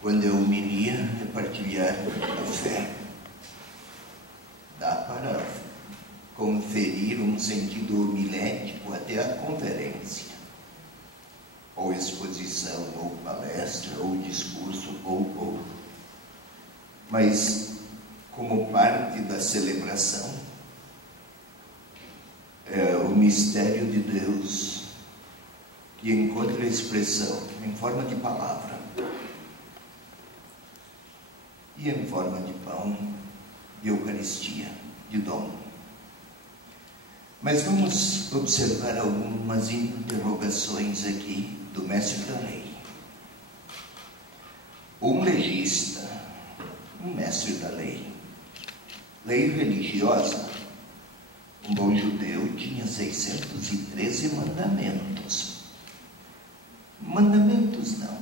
quando a homilia é partilhar a fé. Dá para conferir um sentido homilético até a conferência, ou exposição, ou palestra, ou discurso, ou. Mas, como parte da celebração, é o mistério de Deus que encontra expressão em forma de palavra e em forma de pão, de Eucaristia, de dom. Mas vamos observar algumas interrogações aqui do mestre da lei. Um legista, um mestre da lei religiosa, um bom judeu tinha 613 mandamentos. Mandamentos não,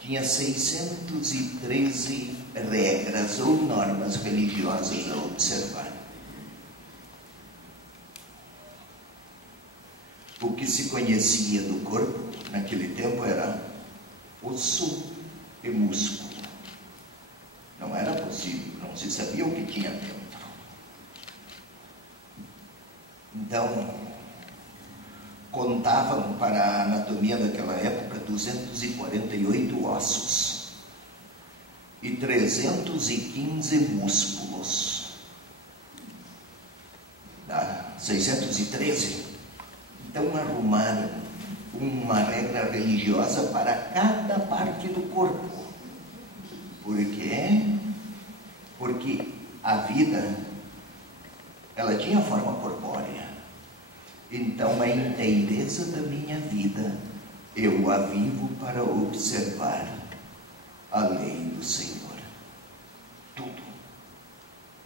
tinha 613 regras ou normas religiosas a observar. O que se conhecia do corpo naquele tempo era osso e músculo. Não era possível, não se sabia o que tinha dentro. Então, contavam para a anatomia daquela época 248 ossos e 315 músculos. Dá 613. Então arrumaram uma regra religiosa para cada parte do corpo. Por quê? Porque a vida, ela tinha forma corpórea. Então a inteireza da minha vida eu a vivo para observar a lei do Senhor. Tudo.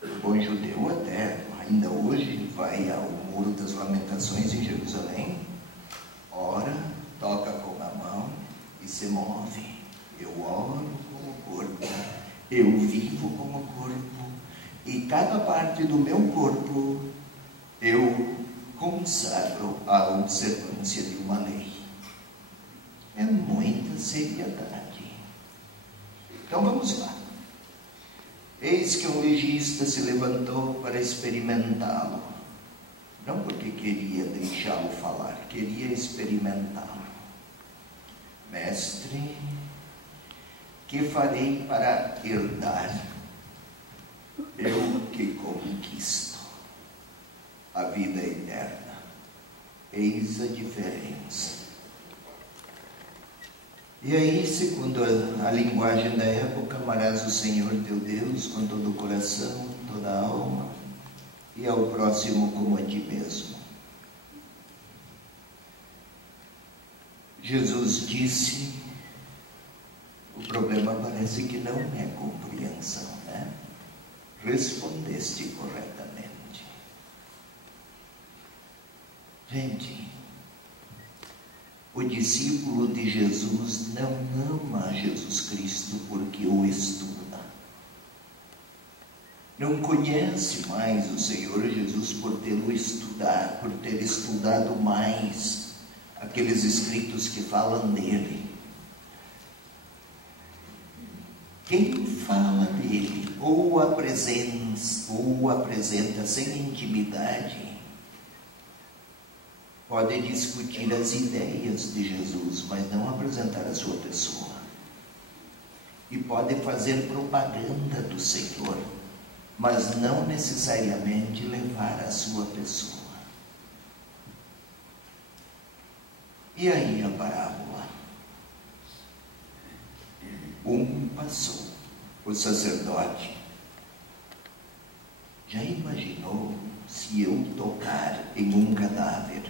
O bom judeu até, ainda hoje, vai ao Muro das Lamentações em Jerusalém, ora, toca com a mão e se move. Eu oro com o corpo, eu vivo com o corpo, e cada parte do meu corpo eu consagro a observância de uma lei. É muita seriedade. Então vamos lá. Eis que um legista se levantou para experimentá-lo. Não porque queria deixá-lo falar, queria experimentá-lo. Mestre, que farei para herdar? Eu que conquisto a vida eterna. Eis a diferença. E aí, segundo a linguagem da época, amarás o Senhor teu Deus com todo o coração, toda a alma, e ao próximo como a ti mesmo. Jesus disse, o problema parece que não é compreensão, né? Respondeste corretamente. Gente, o discípulo de Jesus não ama a Jesus Cristo porque o estuda. Não conhece mais o Senhor Jesus por tê-lo estudado, por ter estudado mais aqueles escritos que falam dele. Quem fala dele ou o apresenta sem intimidade, pode discutir as ideias de Jesus, mas não apresentar a sua pessoa. E pode fazer propaganda do Senhor, mas não necessariamente levar a sua pessoa. E aí a parábola? Um passou, o sacerdote. Já imaginou se eu tocar em um cadáver?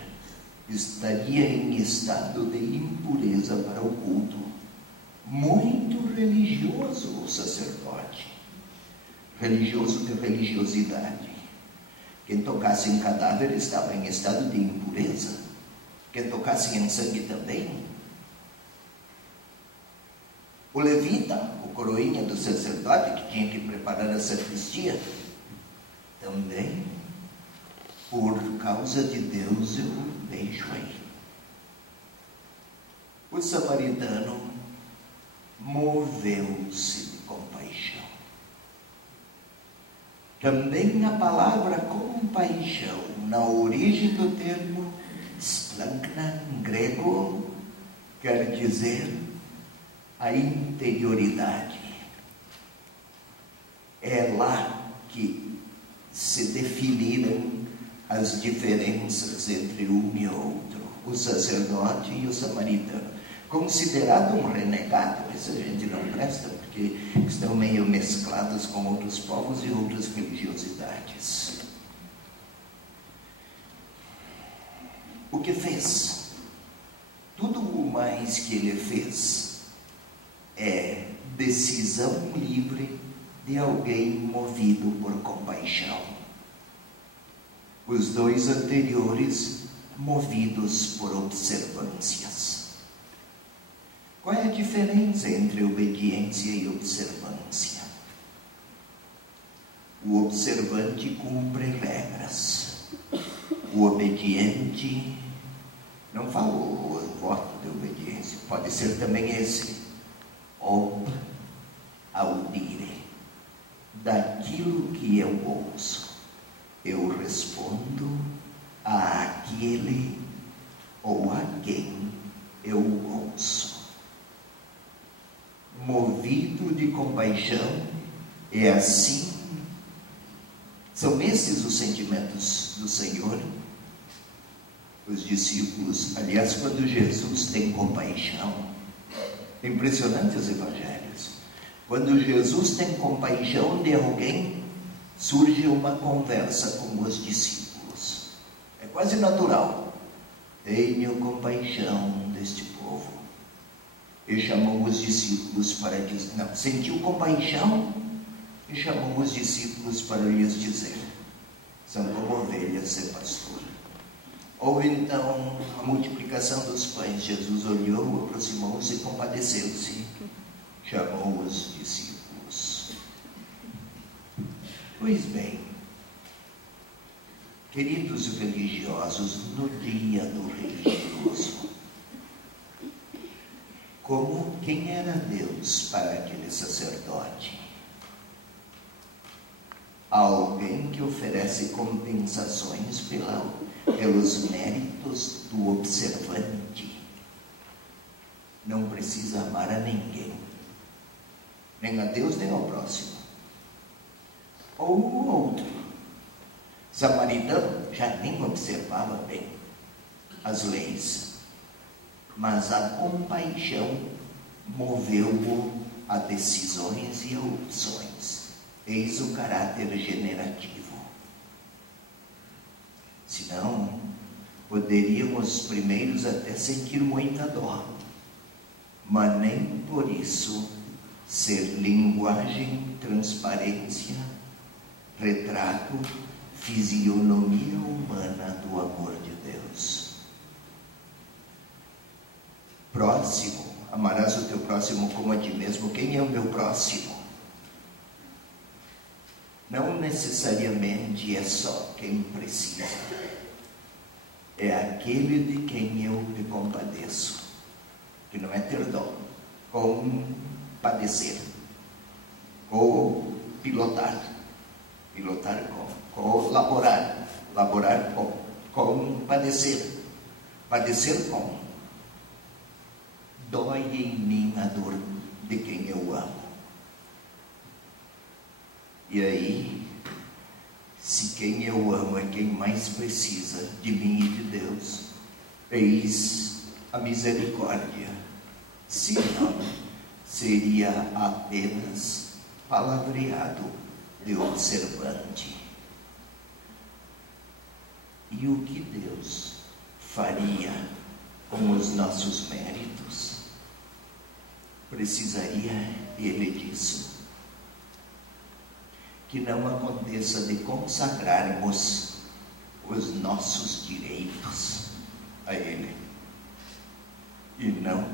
Estaria em estado de impureza para o culto. Muito religioso o sacerdote. Religioso de religiosidade. Quem tocasse em cadáver estava em estado de impureza. Quem tocasse em sangue também. O levita, o coroinha do sacerdote, que tinha que preparar a sacristia, também. Por causa de Deus eu deixo aí. O samaritano, movido moveu-se de compaixão. Também a palavra compaixão, na origem do termo splankna, em grego, quer dizer a interioridade. É lá que se definiram as diferenças entre um e outro, o sacerdote e o samaritano. Considerado um renegado, essa gente não presta, porque estão meio mesclados com outros povos e outras religiosidades. O que fez? Tudo o mais que ele fez é decisão livre de alguém movido por compaixão. Os dois anteriores movidos por observâncias. Qual é a diferença entre obediência e observância? O observante cumpre regras. O obediente não falou o voto de obediência. Pode ser também esse. Ob audire. Daquilo que eu ouço, eu respondo àquele ou a quem eu ouço. Movido de compaixão, é assim. São esses os sentimentos do Senhor. Os discípulos, aliás, quando Jesus tem compaixão, é impressionante os evangelhos. Quando Jesus tem compaixão de alguém, surge uma conversa com os discípulos. É quase natural. Tenho compaixão deste povo. E chamou os discípulos para dizer, não, sentiu compaixão e chamou os discípulos para lhes dizer: são como ovelhas sem pastor. Ou então, a multiplicação dos pães, Jesus olhou, aproximou-se e compadeceu-se, chamou os discípulos. Pois bem, queridos religiosos, no dia do religioso, como quem era Deus para aquele sacerdote? Alguém que oferece compensações pelos méritos do observante. Não precisa amar a ninguém, nem a Deus nem ao próximo. Ou o outro, samaritano, já nem observava bem as leis, mas a compaixão moveu-o a decisões e a opções. Eis o caráter generativo. Senão, poderiam os primeiros até sentir muita dó, mas nem por isso ser linguagem, transparência, retrato, fisionomia humana do amor de Deus. Próximo, amarás o teu próximo como a ti mesmo. Quem é o meu próximo? Não necessariamente é só quem precisa. É aquele de quem eu me compadeço. Que não é ter dó. Compadecer. Pilotar. Pilotar com. Colaborar. Laborar com. Compadecer. Padecer com. Dói em mim a dor de quem eu amo. E aí, se quem eu amo é quem mais precisa de mim e de Deus, eis a misericórdia. Se não, seria apenas palavreado de observante. E o que Deus faria com os nossos méritos? Precisaria Ele disso. Que não aconteça de consagrarmos os nossos direitos a Ele e não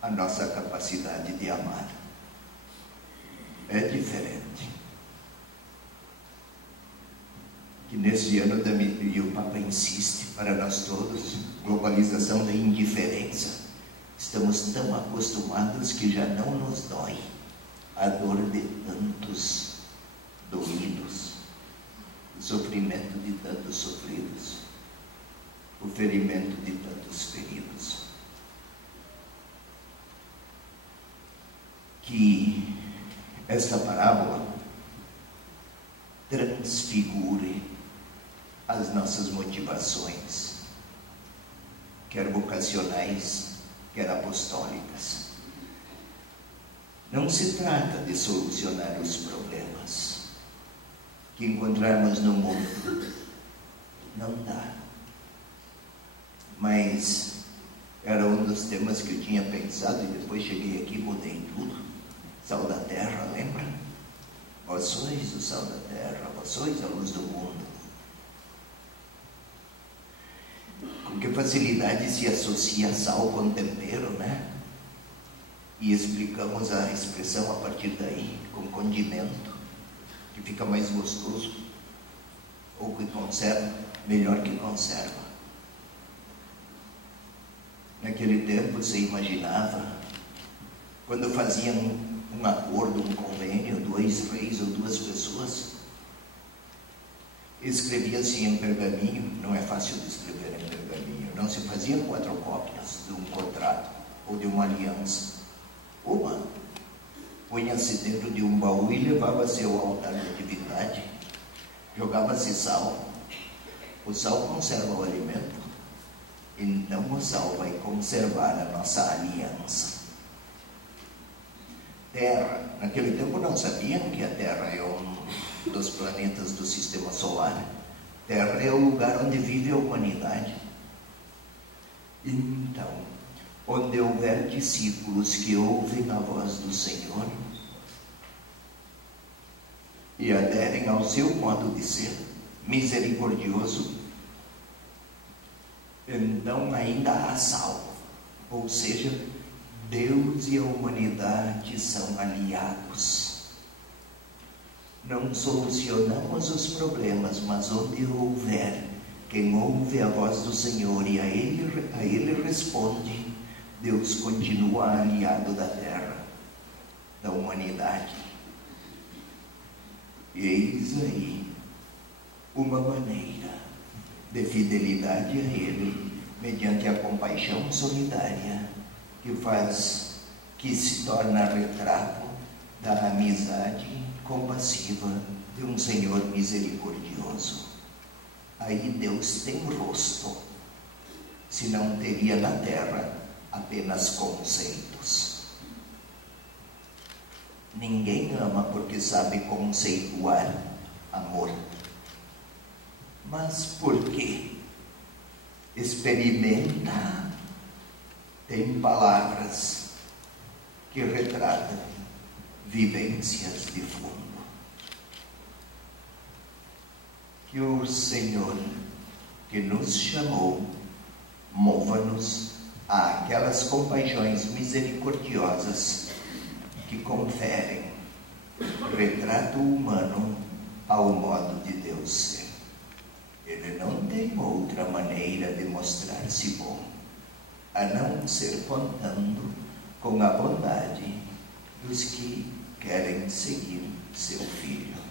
a nossa capacidade de amar. É diferente. Que nesse ano e o Papa insiste para nós todos, globalização da indiferença. Estamos tão acostumados que já não nos dói a dor de tantos doídos, o sofrimento de tantos sofridos, o ferimento de tantos feridos. Que esta parábola transfigure as nossas motivações, quer vocacionais, quer apostólicas. Não se trata de solucionar os problemas que encontrarmos no mundo. Não dá. Mas era um dos temas que eu tinha pensado e depois cheguei aqui e mudei tudo. Sal da terra, lembra? Vós sois o sal da terra, vós sois a luz do mundo. Com que facilidade se associa sal com tempero, né? E explicamos a expressão a partir daí, com condimento, que fica mais gostoso, ou que conserva, melhor que conserva. Naquele tempo você imaginava, quando faziam um acordo, um convênio, 2 reis ou 2 pessoas, escrevia-se em pergaminho. Não é fácil de escrever em pergaminho, não se faziam 4 cópias de um contrato ou de uma aliança. Uma punha-se dentro de um baú e levava-se ao altar da divindade, jogava-se sal. O sal conserva o alimento, então o sal vai conservar a nossa aliança. Terra, naquele tempo não sabiam que a Terra é um dos planetas do sistema solar. Terra é o lugar onde vive a humanidade. Então, onde houver discípulos que ouvem a voz do Senhor e aderem ao seu modo de ser misericordioso, então ainda há salvo. Ou seja, Deus e a humanidade são aliados. Não solucionamos os problemas, mas onde houver quem ouve a voz do Senhor e a Ele responde, Deus continua aliado da terra, da humanidade. E eis aí uma maneira de fidelidade a Ele, mediante a compaixão solidária, que se torna retrato da amizade compassiva de um Senhor misericordioso. Aí Deus tem rosto, senão teria na terra apenas conceitos. Ninguém ama porque sabe conceituar amor. Mas por quê? Experimenta, tem palavras que retratam vivências de fundo. Que o Senhor que nos chamou mova-nos àquelas compaixões misericordiosas que conferem retrato humano ao modo de Deus ser. Ele não tem outra maneira de mostrar-se bom, a não ser contando com a bondade dos que querem seguir seu Filho.